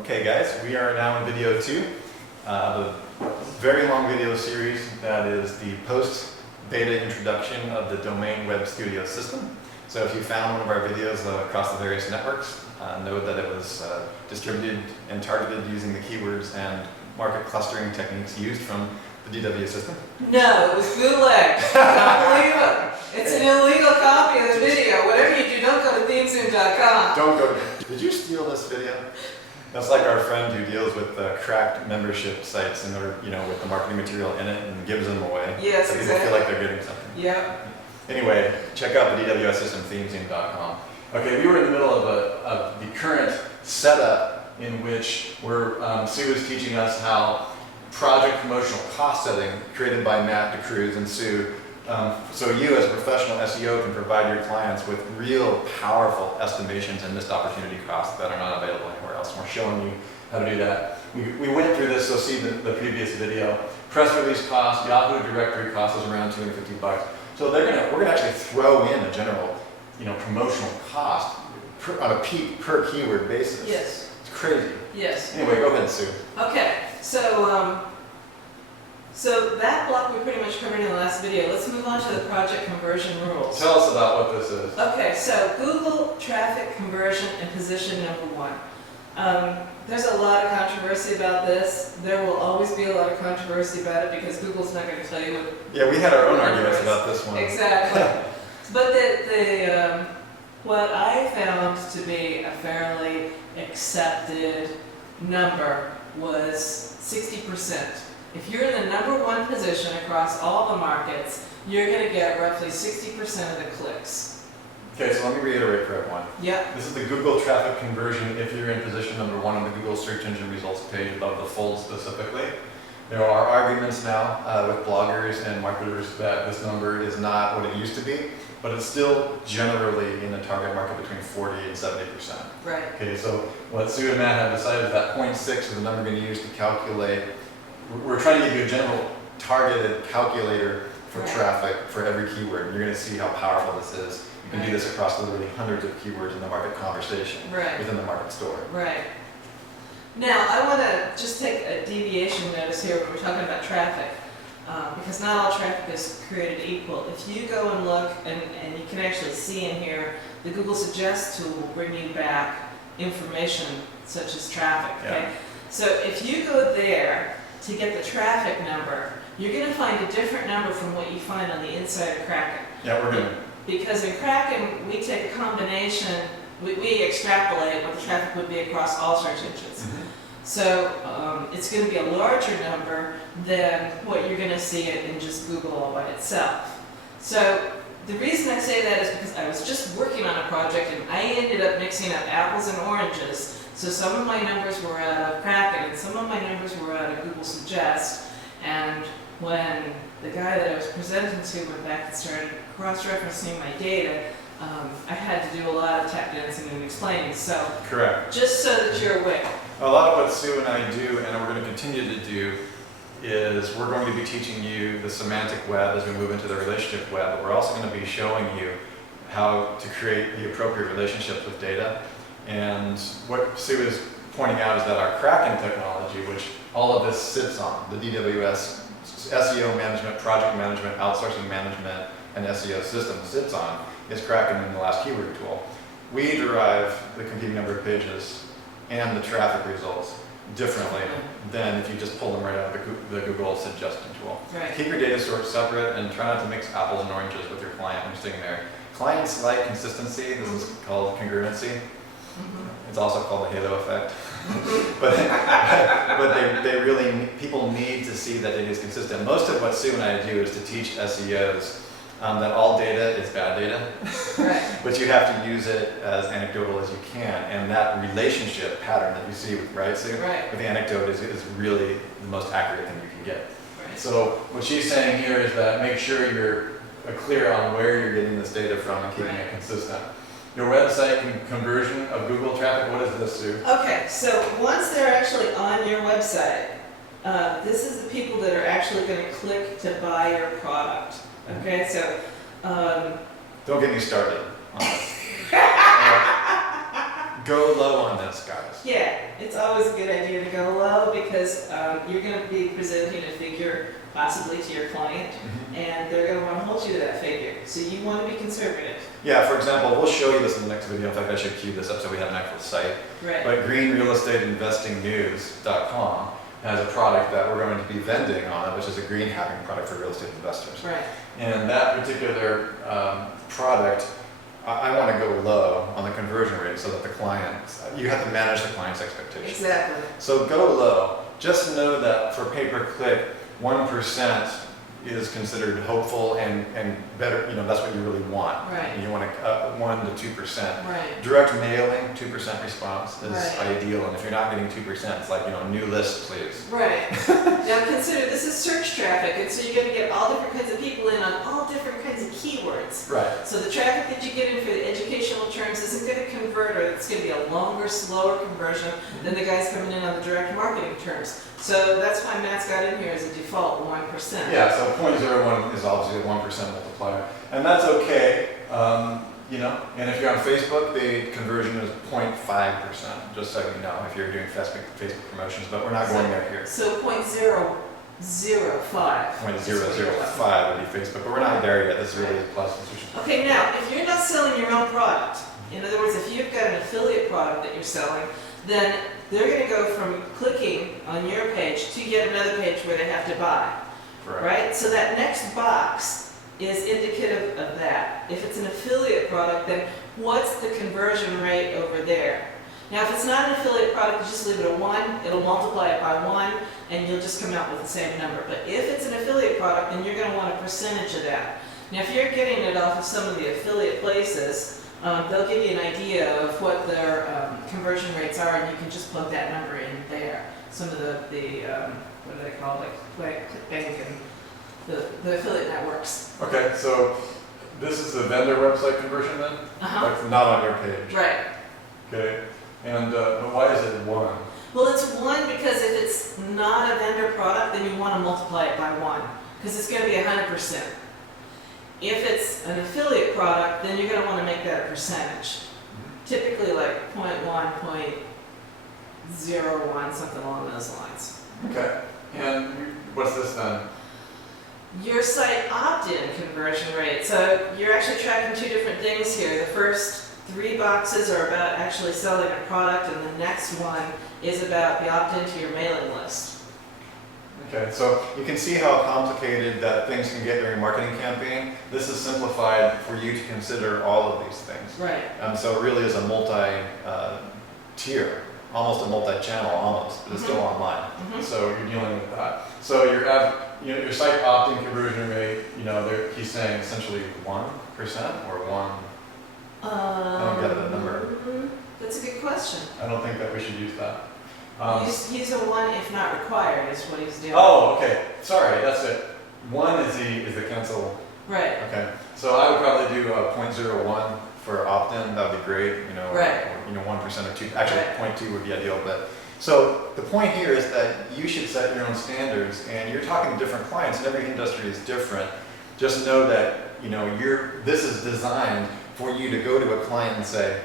Okay guys, we are now in video 2, the very long video series that is the post-beta introduction of the Domain Web Studio system. So if you found one of our videos across the various networks, know that it was distributed and targeted using the keywords and market clustering techniques used from the DW system. No, it was bootleg. Can't believe it. It's an illegal copy of the video. Whatever you do, don't go to themesoon.com. Don't go. Did you steal this video? That's like our friend who deals with cracked membership sites in order, with the marketing material in it and gives them away. Yes, so exactly. People feel like they're getting something. Yep. Anyway, check out the DWS system, themesoon.com. Okay, we were in the middle of the current setup in which Sue is teaching us how project promotional cost setting created by Matt DeCruz and Sue. So you as a professional SEO can provide your clients with real powerful estimations and missed opportunity costs that are not available anywhere else. We're showing you how to do that. We went through this, so see the previous video. Press release cost, Yahoo directory cost is around $250. So we're gonna actually throw in a general, promotional cost on a per keyword basis. Yes. It's crazy. Yes. Anyway, go ahead, Sue. Okay, so that block we pretty much covered in the last video. Let's move on to the project conversion rules. Tell us about what this is. Okay, so Google traffic conversion and position number 1. There's a lot of controversy about this. There will always be a lot of controversy about it because Google's not going to tell you what. Yeah, we had our own arguments about this one. Exactly. But what I found to be a fairly accepted number was 60%. If you're in the number 1 position across all the markets, you're going to get roughly 60% of the clicks. Okay, so let me reiterate for everyone. Yep. This is the Google traffic conversion if you're in position number 1 on the Google search engine results page above the fold specifically. There are arguments now with bloggers and marketers that this number is not what it used to be, but it's still generally in the target market between 40 and 70%. Right. Okay, so what Sue and Matt have decided is that 0.6 is the number we're going to use to calculate. We're trying to give you a general targeted calculator for traffic for every keyword. And you're going to see how powerful this is. You can do this across literally hundreds of keywords in the market conversation within the market store. Right. Now, I want to just take a deviation notice here when we're talking about traffic, because not all traffic is created equal. If you go and look, and you can actually see in here, the Google Suggest tool will bring you back information such as traffic. Okay? Yeah. So if you go there to get the traffic number, you're going to find a different number from what you find on the inside of Kraken. Yeah, we're going to. Because in Kraken, we take a combination, we extrapolate what the traffic would be across all search engines. Mm-hmm. So it's going to be a larger number than what you're going to see it in just Google all by itself. So the reason I say that is because I was just working on a project and I ended up mixing up apples and oranges. So some of my numbers were out of Kraken and some of my numbers were out of Google Suggest. And when the guy that I was presenting to went back and started cross-referencing my data, I had to do a lot of tap dancing and explaining. So Correct. Just so that you're aware. A lot of what Sue and I do, and we're going to continue to do, is we're going to be teaching you the semantic web as we move into the relationship web, but we're also going to be showing you how to create the appropriate relationships with data. And what Sue is pointing out is that our Kraken technology, which all of this sits on, the DWS SEO management, project management, outsourcing management, and SEO system sits on, is Kraken in the last keyword tool. We derive the competing number of pages and the traffic results differently than if you just pull them right out of the Google suggestion tool. Right. Keep your data source separate and try not to mix apples and oranges with your client when you're sitting there. Clients like consistency. This is called congruency. It's also called the halo effect. but they really, people need to see that it is consistent. Most of what Sue and I do is to teach SEOs that all data is bad data, but you have to use it as anecdotal as you can. And that relationship pattern that you see with Sue? With the anecdote is really the most accurate thing you can get. Right. So what she's saying here is that make sure you're clear on where you're getting this data from and keeping it consistent. Your website conversion of Google traffic, what is this, Sue? Okay, so once they're actually on your website, this is the people that are actually going to click to buy your product. Okay, so don't get me started on this. go low on this, guys. Yeah, it's always a good idea to go low because you're going to be presenting a figure possibly to your client, and they're going to want to hold you to that figure. So you want to be conservative. Yeah, for example, we'll show you this in the next video. In fact, I should cue this up so we have an actual site. Right. But greenrealestateinvestingnews.com has a product that we're going to be vending on it, which is a green hacking product for real estate investors. Right. And that particular product, I want to go low on the conversion rate so that the client, you have to manage the client's expectations. Exactly. So go low. Just know that for pay-per-click, 1% is considered hopeful and better, that's what you really want. Right. And you want 1 to 2%. Right. Direct mailing, 2% response is Right. ideal. And if you're not getting 2%, it's like, new list, please. Right. Now consider this is search traffic, and so you're going to get all different kinds of people in on all different kinds of keywords. Right. So the traffic that you get in for the educational terms isn't going to convert, or it's going to be a longer, slower conversion than the guys coming in on the direct marketing terms. So that's why Matt's got in here as a default 1%. Yeah, so 0.01 is obviously a 1% multiplier. And that's okay, and if you're on Facebook, the conversion is 0.5%, just so you know, if you're doing Facebook promotions, but we're not going there here. So 0.005. 0.005 would be Facebook, but we're not there yet. This is really a plus. Okay, now, if you're not selling your own product, in other words, if you've got an affiliate product that you're selling, then they're going to go from clicking on your page to yet another page where they have to buy, right? So that next box is indicative of that. If it's an affiliate product, then what's the conversion rate over there? Now, if it's not an affiliate product, you just leave it at 1, it'll multiply it by 1, and you'll just come out with the same number. But if it's an affiliate product, then you're going to want a percentage of that. Now, if you're getting it off of some of the affiliate places, they'll give you an idea of what their conversion rates are, and you can just plug that number in there. Some of the what do they call it, like ClickBank and the affiliate networks. Okay, so this is the vendor website conversion then? Like not on your page. Right. Okay, and but why is it 1? Well, it's 1 because if it's not a vendor product, then you want to multiply it by 1, because it's going to be 100%. If it's an affiliate product, then you're going to want to make that a percentage. Typically like 0.1, 0.01, something along those lines. Okay, and what's this then? Your site opt-in conversion rate. So you're actually tracking 2 different things here. The first 3 boxes are about actually selling a product, and the next one is about the opt-in to your mailing list. Okay, so you can see how complicated that things can get during a marketing campaign. This is simplified for you to consider all of these things. Right. So it really is a multi-tier, almost a multi-channel almost, but it's still online. So you're dealing with that. So your site opt-in conversion rate, he's saying essentially 1% or 1. I don't get the number. That's a good question. I don't think that we should use that. Use a 1 if not required is what he's doing. Oh, okay. Sorry, that's it. 1 is the cancel. Right. Okay. So I would probably do 0.01 for opt-in. That would be great. Right. 1% or 2. Actually, 0.2 would be ideal. But so the point here is that you should set your own standards, and you're talking to different clients, and every industry is different. Just know that this is designed for you to go to a client and say,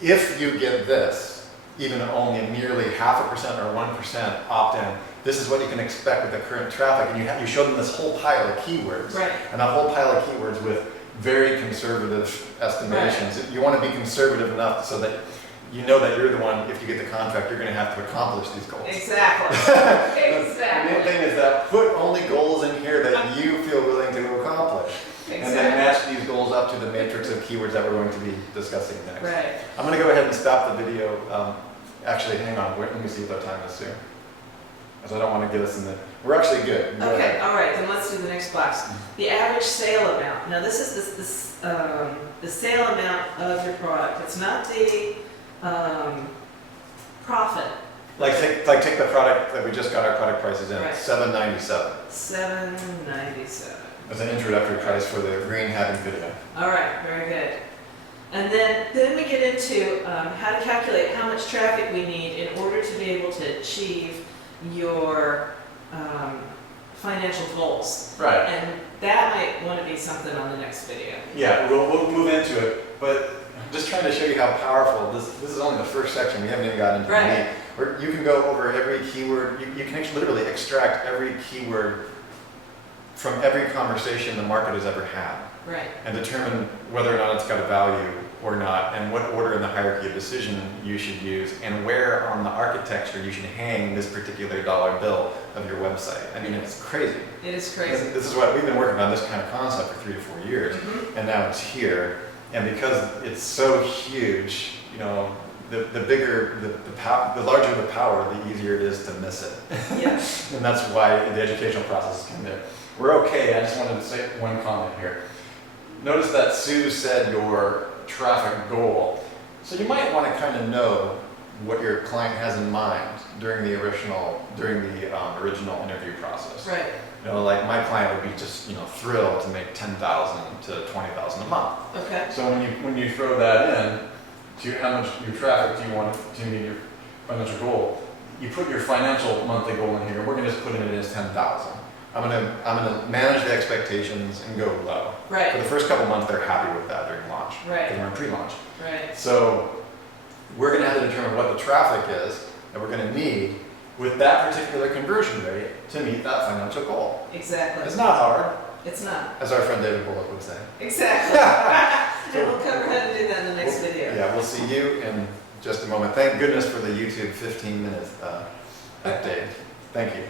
if you get this, even only nearly 0.5% or 1% opt-in, this is what you can expect with the current traffic. And you show them this whole pile of keywords. Right. And that whole pile of keywords with very conservative estimations. Right. You want to be conservative enough so that you know that you're the one, if you get the contract, you're going to have to accomplish these goals. Exactly. Exactly. The main thing is that put only goals in here that you feel willing to accomplish. Exactly. And then match these goals up to the matrix of keywords that we're going to be discussing next. Right. I'm going to go ahead and stop the video. Actually, hang on. Let me see what our time is here. Because I don't want to get us in the... We're actually good. Okay, all right. Then let's do the next box. The average sale amount. Now this is the sale amount of your product. It's not the profit. Like take the product that we just got our product prices in. Right. $7.97. $7.97. That's an introductory price for the green having video. All right, very good. And then we get into how to calculate how much traffic we need in order to be able to achieve your financial goals. Right. And that might want to be something on the next video. Yeah, we'll move into it, but just try trying to show you how powerful this is. Only the first section. We haven't even gotten into the meat. Where you can go over every keyword. You can actually literally extract every keyword from every conversation the market has ever had, Right. and determine whether or not it's got a value or not, and what order in the hierarchy of decision you should use, and where on the architecture you should hang this particular dollar bill of your website. I mean, it's crazy. It is crazy. This is what we've been working on, this kind of concept for 3 to 4 years, and now it's here. And because it's so huge, you know, the bigger, the larger the power, the easier it is to miss it. Yeah. And that's why the educational process is kind of there. We're okay. I just wanted to say one comment here. Notice that Sue said your traffic goal. So you might want to kind of know what your client has in mind during the original interview process. Right. You know, like my client would be just, you know, thrilled to make 10,000 to 20,000 a month. Okay. So when you throw that in to how much your traffic do you want to meet your financial goal, you put your financial monthly goal in here. We're going to just put it in as 10,000. I'm gonna manage the expectations and go low. Right. For the first couple months, they're happy with that during launch. Right. Because we're in pre-launch. Right. So we're gonna have to determine what the traffic is that we're gonna need with that particular conversion rate to meet that financial goal. Exactly. It's not hard, It's not. as our friend David Bullock would say. Exactly. And we'll cover how to do that in the next video. Yeah, we'll see you in just a moment. Thank goodness for the YouTube 15 minutes update. Thank you.